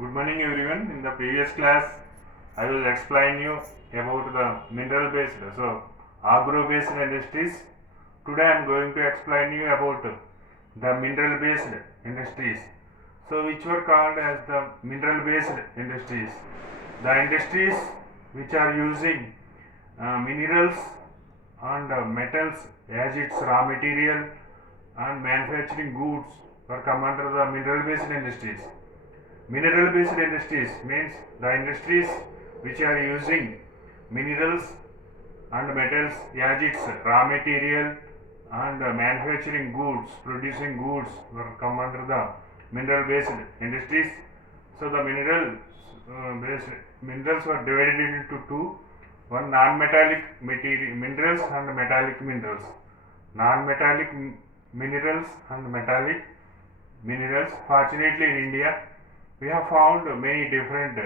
Good morning everyone. In the previous class, I will explain you about the mineral based, agro based industries. Today I am going to explain you about the mineral based industries. So which were called as the mineral based industries. The industries which are using minerals and metals as its raw material and manufacturing goods were come under the mineral based industries. Mineral based industries means the industries which are using minerals and metals as its raw material and manufacturing goods, producing goods will come under the mineral based industries. So the based minerals were divided into two: one non-metallic material minerals and metallic minerals. Non-metallic minerals and metallic minerals. Fortunately, in India, we have found many different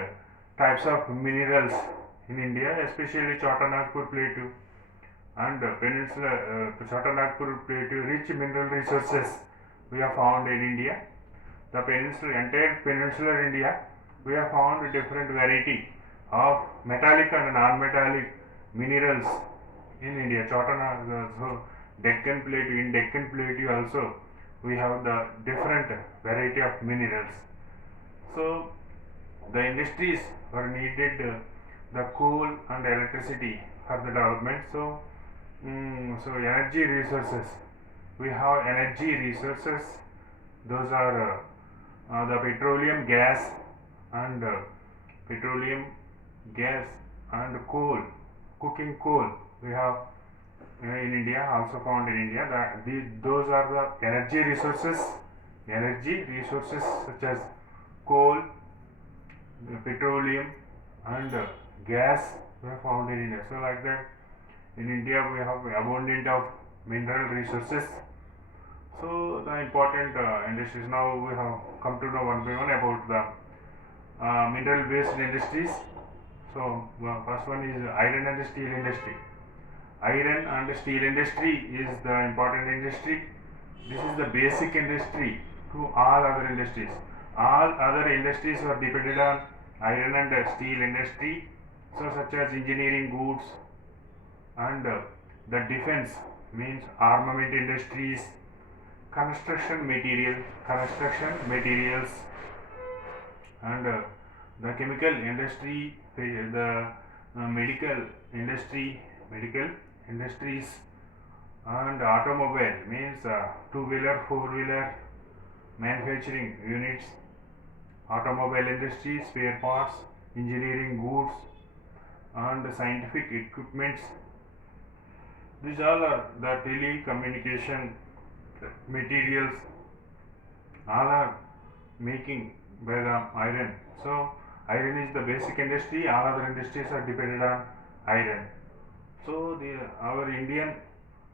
types of minerals in India, especially Chota Nagpur Plateau and Peninsula Chota Nagpur Plateau. Rich mineral resources we have found in India. The entire peninsular India, we have found different variety of metallic and non-metallic minerals in India. So Deccan Plateau, in Deccan Plateau also we have the different variety of minerals. So the industries were needed the coal and electricity for the development. So energy resources. We have energy resources. Those are the petroleum gas and coal, cooking coal. We have in India, also found in India. Those are the energy resources. Energy resources such as coal, petroleum and gas were found in India. So like that, in India we have abundant of mineral resources. So the important industries, now we have come to know one by one about the mineral based industries. So first one is iron and steel industry. Iron and steel industry is the important industry. This is the basic industry to all other industries. All other industries are dependent on iron and steel industry, so such as engineering goods and the defense means armament industries, construction materials and the chemical industry, the medical industries and automobile means two-wheeler, four-wheeler manufacturing units, automobile industry, spare parts, engineering goods and scientific equipments. These all are the telecommunication materials, all are making by the iron. So iron is the basic industry, all other industries are dependent on iron. So our Indian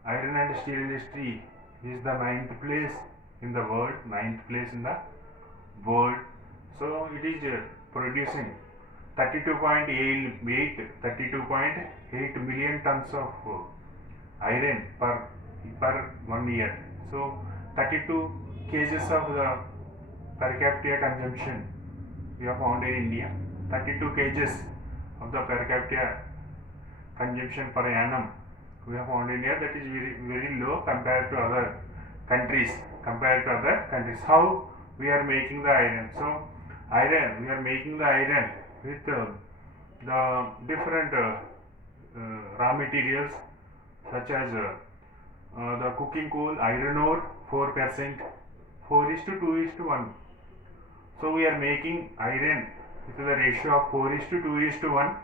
iron and steel industry is the ninth place in the world. So it is producing 32.8 million tons of iron per 1 year. So 32 kgs of the per capita consumption we have found in India. 32 kgs of the per capita consumption per annum we have found in India. That is very low compared to other countries. How we are making the iron? So we are making the iron with the different raw materials such as the cooking coal, iron ore 4%, 4:2:1. So we are making iron with the ratio of 4:2:1.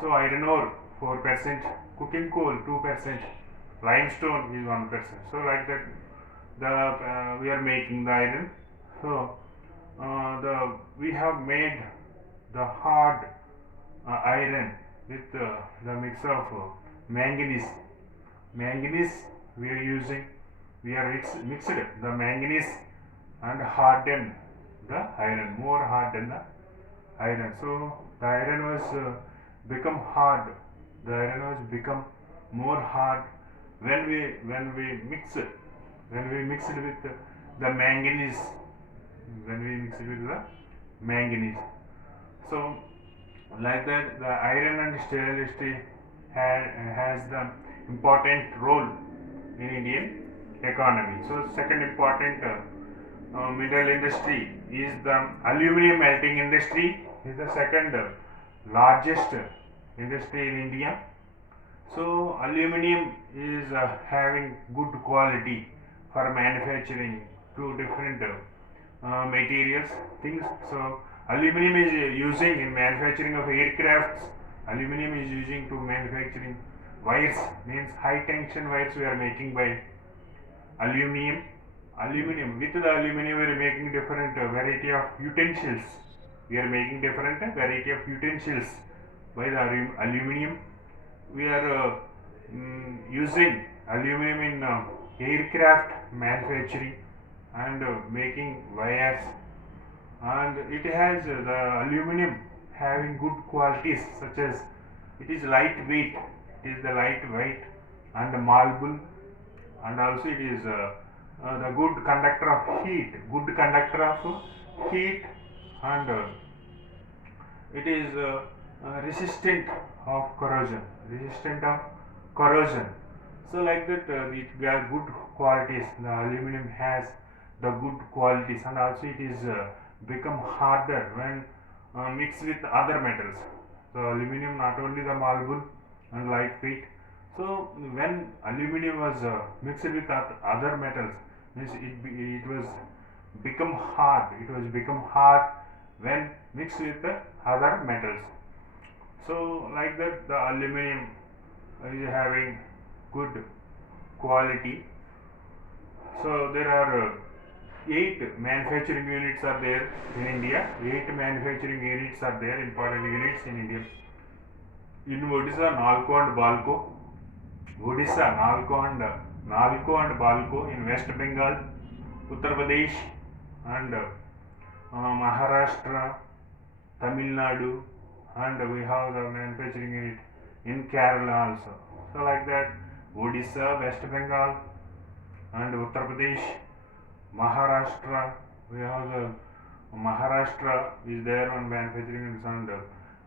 So iron ore 4%, cooking coal 2%, limestone is 1%. So like that, we are making the iron. So we have made the hard iron with the mix of manganese. We are using. We are mixed the manganese and harden the iron, more hard than the iron. So the iron was become hard. The iron was become more hard when we mix it. When we mix it with the manganese. When we mix it with the manganese. So, like that, the iron and steel industry has the important role in Indian economy. So, second important mineral industry is the aluminum melting industry. Is the second largest industry in India. So aluminum is having good quality for manufacturing two different materials things. So aluminum is using in manufacturing of aircrafts. Aluminum is using to manufacturing wires, means high tension wires we are making by aluminum. Aluminum, with the aluminum we are making different variety of utensils. We are making different variety of utensils by the aluminum. We are using aluminum in aircraft manufacturing and making wires, and it has the aluminum having good qualities such as it is lightweight, it is the lightweight and malleable, and also it is the good conductor of heat, good conductor of heat, and it is resistant of corrosion, resistant of corrosion. So like that, it has good qualities. The aluminum has the good qualities, and also it is become harder when mixed with other metals. So aluminum not only the malleable and lightweight. So when aluminum was mixed with other metals, means it was become hard. It was become hard when mixed with the other metals. So like that, the aluminum is having good quality. So there are 8 manufacturing units are there in India. 8 manufacturing units are there, important units in India. In Odisha, Nalco and Balco. Odisha, Nalco and Balco in West Bengal, Uttar Pradesh, and Maharashtra, Tamil Nadu, and we have the manufacturing unit in Kerala also. So like that, Odisha, West Bengal, and Uttar Pradesh, Maharashtra. We have the Maharashtra is there on manufacturing units, and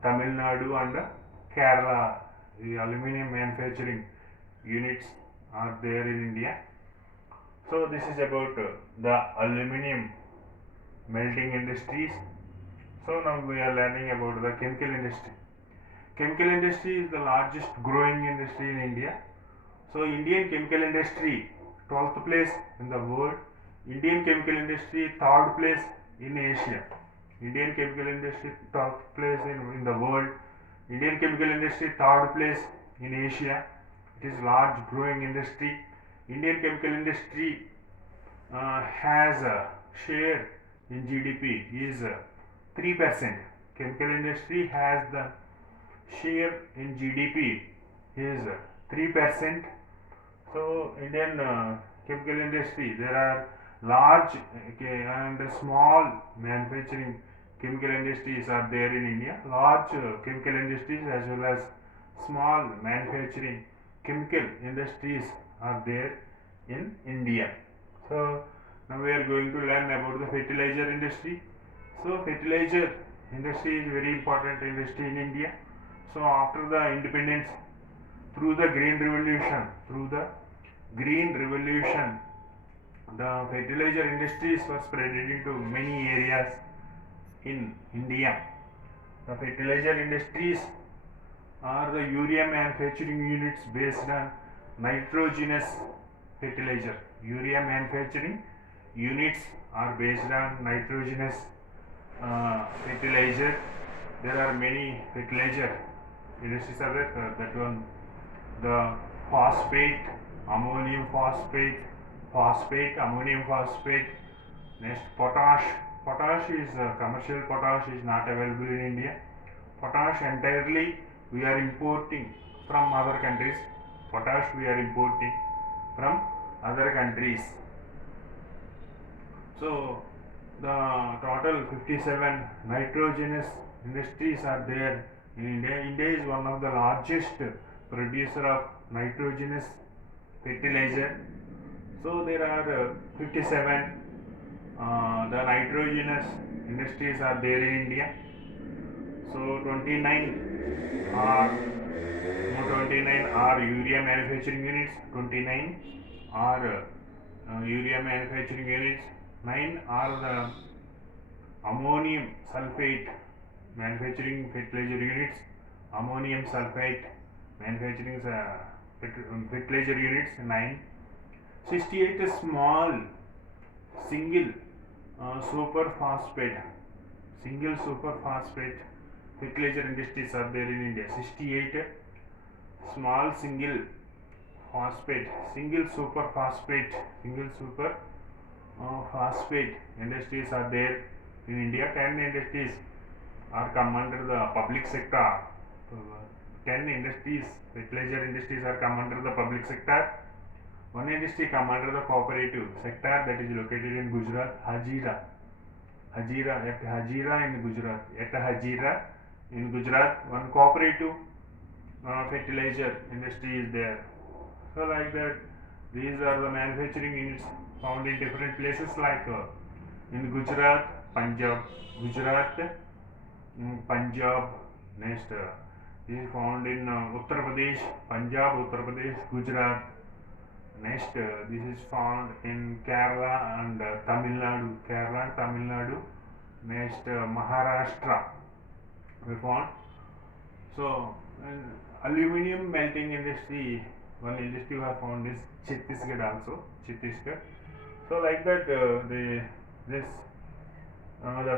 Tamil Nadu and Kerala. The aluminum manufacturing units are there in India. So this is about the aluminum melting industries. So now we are learning about the chemical industry. Chemical industry is the largest growing industry in India. So Indian chemical industry 12th place in the world. Indian chemical industry 3rd place in Asia. Indian chemical industry 12th place in the world. Indian chemical industry 3rd place in Asia. It is large growing industry. Indian chemical industry has a share in GDP is 3%. Chemical industry has the share in GDP is 3%. So Indian chemical industry, there are large and small manufacturing chemical industries are there in India. Large chemical industries as well as small manufacturing chemical industries are there in India. So now we are going to learn about the fertilizer industry. So fertilizer industry is very important industry in India. So after the independence, through the green revolution, the fertilizer industries were spread into many areas in India. The fertilizer industries are the urea manufacturing units based on nitrogenous fertilizer. Urea manufacturing units are based on nitrogenous fertilizer. There are many fertilizer industries are there. That one, the phosphate, ammonium phosphate, ammonium phosphate. Next, potash. Potash is commercial potash is not available in India. Potash entirely we are importing from other countries. Potash we are importing from other countries. So the total 57 nitrogenous industries are there in India. India is one of the largest producer of nitrogenous fertilizer. So there are 57 the nitrogenous industries are there in India. So 29 are 29 are urea manufacturing units. 29 are urea manufacturing units. 9 are the ammonium sulfate manufacturing fertilizer units. Ammonium sulfate manufacturing fertilizer units 9. 68 small single superphosphate fertilizer industries are there in India. 68 small super phosphate industries are there in India. 10 industries are come under the public sector. 10 industries, fertilizer industries are come under the public sector. One industry come under the cooperative sector, that is located in Gujarat. Hazira at Hazira in Gujarat, one cooperative fertilizer industry is there. So like that, these are the manufacturing units found in different places like in Gujarat, Punjab. Next, this is found in Uttar Pradesh, Punjab, Uttar Pradesh, Gujarat. Next, this is found in Kerala and Tamil Nadu. Next, Maharashtra we found. So, aluminium melting industry, one industry we have found is Chhattisgarh also. So, like that, the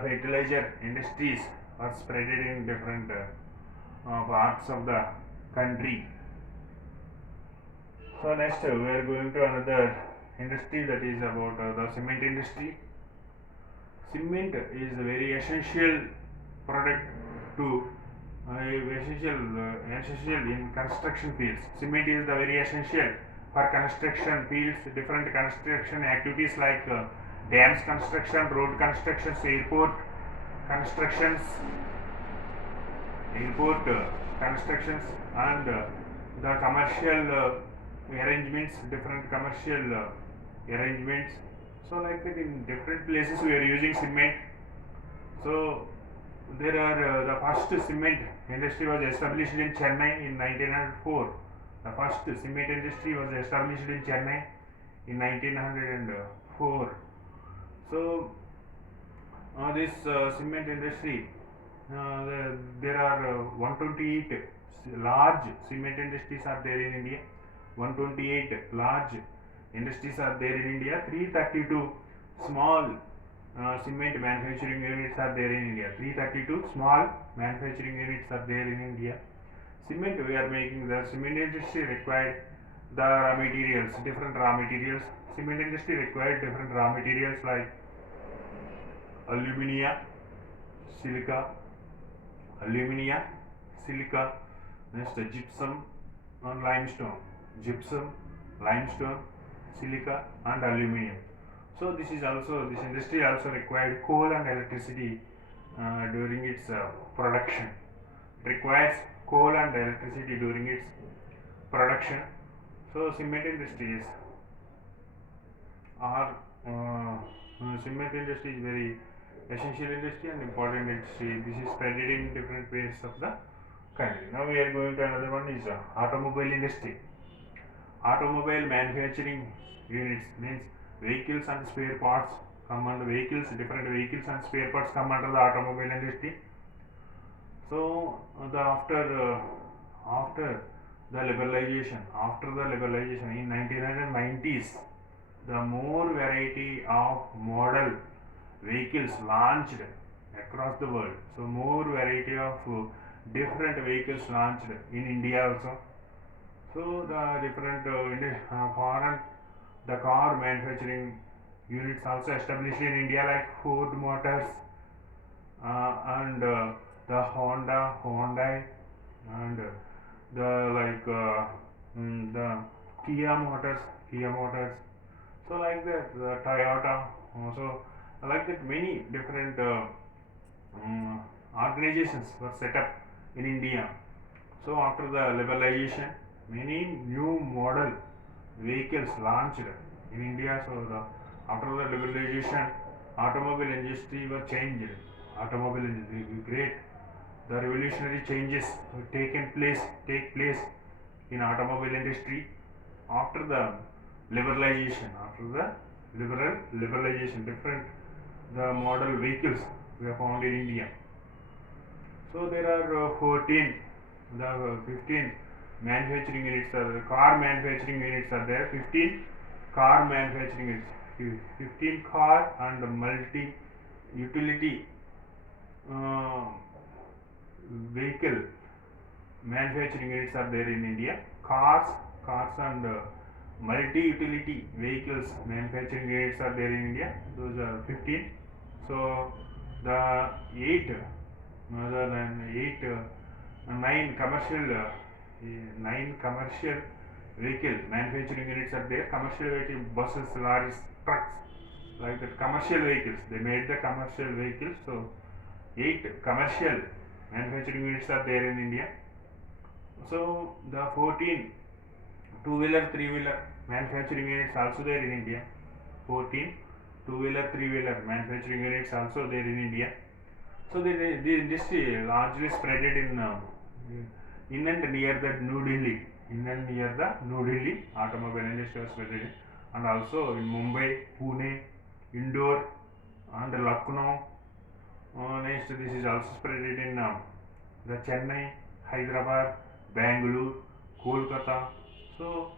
fertilizer industries are spread in different parts of the country. So next we are going to another industry, that is about the cement industry. Cement is a very essential product to essential in construction fields. Cement is the very essential for construction fields, different construction activities like dams construction, road constructions, airport constructions, and the commercial arrangements, different commercial arrangements. So like that, in different places we are using cement. So there are the first cement industry was established in Chennai in 1904. The first cement industry was established in Chennai in 1904. So this cement industry, there are 128 large cement industries are there in India. 128 large industries are there in India. 332 small cement manufacturing units are there in India. 332 small manufacturing units are there in India. Cement, we are making the cement industry required the raw materials, different raw materials. Cement industry required different raw materials like alumina, silica, next gypsum and limestone, silica and aluminium. So this industry also required coal and electricity during its production. It requires coal and electricity during its production. So cement industries are cement industry is very essential industry and important industry. This is spread in different parts of the country. Now we are going to another one, is automobile industry. Automobile manufacturing units means vehicles and spare parts come under different vehicles and spare parts come under the automobile industry. So after the liberalization in 1990s, the more variety of model vehicles launched across the world. So more variety of different vehicles launched in India also. So the different foreign the car manufacturing units also established in India, like Ford Motors and the Hyundai, and the Kia Motors. So like that, the Toyota. So like that, many different organizations were set up in India. So after the liberalization, many new model vehicles launched in India. So after the liberalization, automobile industry were changed. Automobile industry great. The revolutionary changes take place in automobile industry after the liberalization, different the model vehicles we have found in India. So there are 14, the 15 manufacturing units are car manufacturing units are there. 15 car manufacturing units, 15 car and multi utility uh, vehicle manufacturing units are there in India. Cars and multi-utility vehicles manufacturing units are there in India. Those are 15. So the other than nine commercial vehicle manufacturing units are there. Commercial vehicle buses, lorries, trucks, like that. Commercial vehicles. They made the commercial vehicles. So 8 commercial manufacturing units are there in India. So the 14 two-wheeler, three-wheeler manufacturing units also there in India. 14 two-wheeler, three-wheeler manufacturing units also there in India. So the industry largely spreaded in and near the New Delhi. In and near the New Delhi, automobile industry was spreaded, and also in Mumbai, Pune, Indore, and Lucknow. Next, this is also spreaded in the Chennai, Hyderabad, Bangalore, Kolkata. So,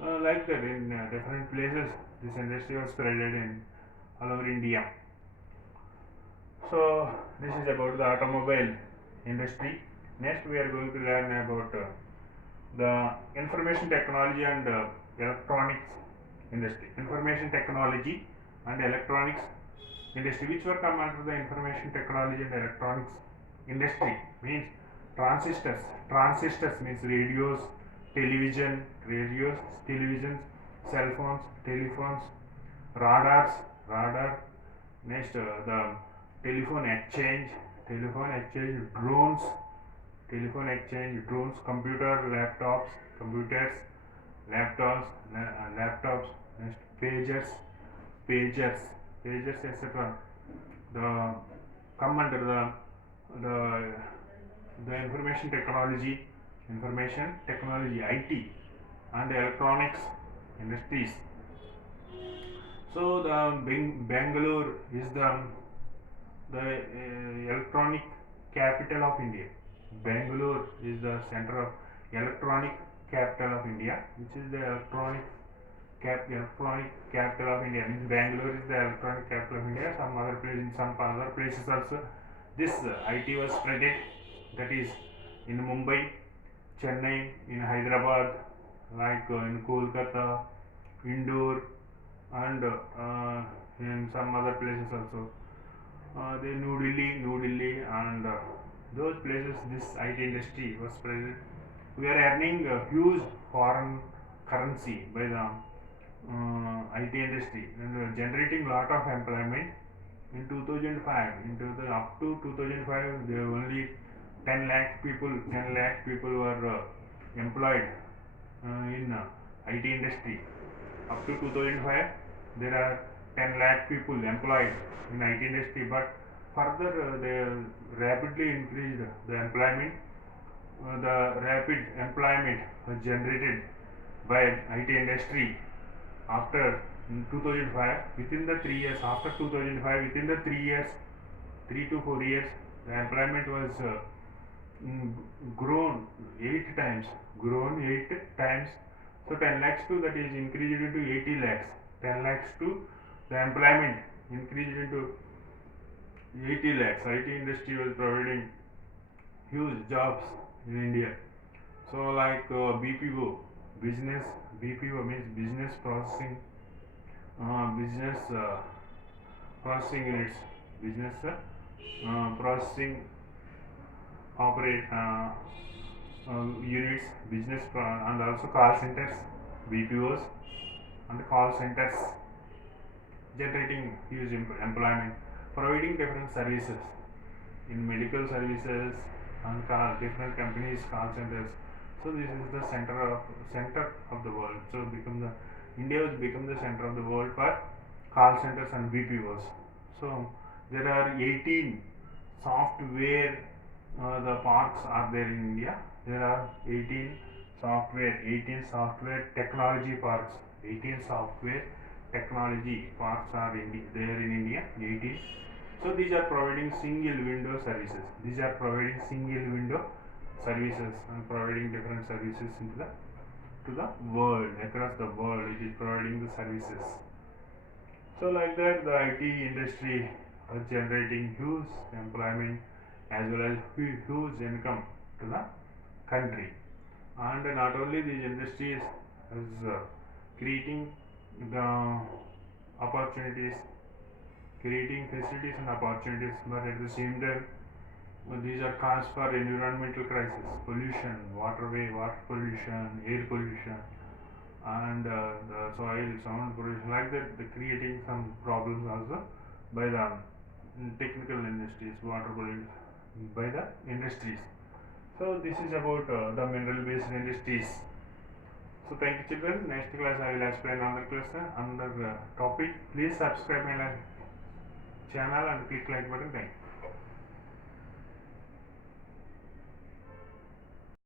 like that, in different places, this industry was spreaded in all over India. So, this is about the automobile industry. Next, we are going to learn about the information technology and electronics industry. Information technology and electronics industry, which were come under the information technology and electronics industry, means transistors means televisions, cell phones, telephones, radar. Next, the telephone exchange, drones, computers, laptops. Next, pagers, etc. The come under the the information technology, IT, and electronics industries. So the Bangalore is the electronic capital of India. Bangalore is the center of electronic capital of India, which is the electronic capital of India. Means Bangalore is the electronic capital of India. Some other places also this IT was spreaded. That is in Mumbai, Chennai, in Hyderabad, like in Kolkata, Indore, and in some other places also. The New Delhi, and those places, this IT industry was spread. We are earning a huge foreign currency by the IT industry and generating lot of employment. In 2005, up to 2005, there were only 10 lakh people were employed in IT industry. Up to 2005, there are 10 lakh people employed in IT industry, but further they rapidly increased the employment. The rapid employment was generated by IT industry after 2005. Within the 3 years after 2005, within the 3 years, 3 to 4 years, the employment was grown 8 times. So 10 lakhs to that is increased into 80 lakhs. 10 lakhs to the employment increased into 80 lakhs. IT industry was providing huge jobs in India. So like BPO, BPO means business processing, business processing units, business processing operate units, and also call centers, BPOs, and call centers generating huge employment, providing different services in medical services and different companies, call centers. So this is the center of the world. So India has become the center of the world for call centers and BPOs. So there are 18 software the parks are there in India. There are 18 software technology parks. 18 software technology parks are there in India. 18. So these are providing single window services. These are providing single window services and providing different services into the to the world, across the world. It is providing the services. So like that, the IT industry is generating huge employment as well as huge income to the country. And not only these industries is creating the opportunities, creating facilities and opportunities, but at the same time, these are cause for environmental crisis, pollution, water pollution, air pollution, and the soil, sound pollution, like that, creating some problems also by the technical industries, water pollution by the industries. So this is about the mineral based industries. So thank you children. Next class I will explain another class, another topic. Please subscribe my channel and click like button. Thank you.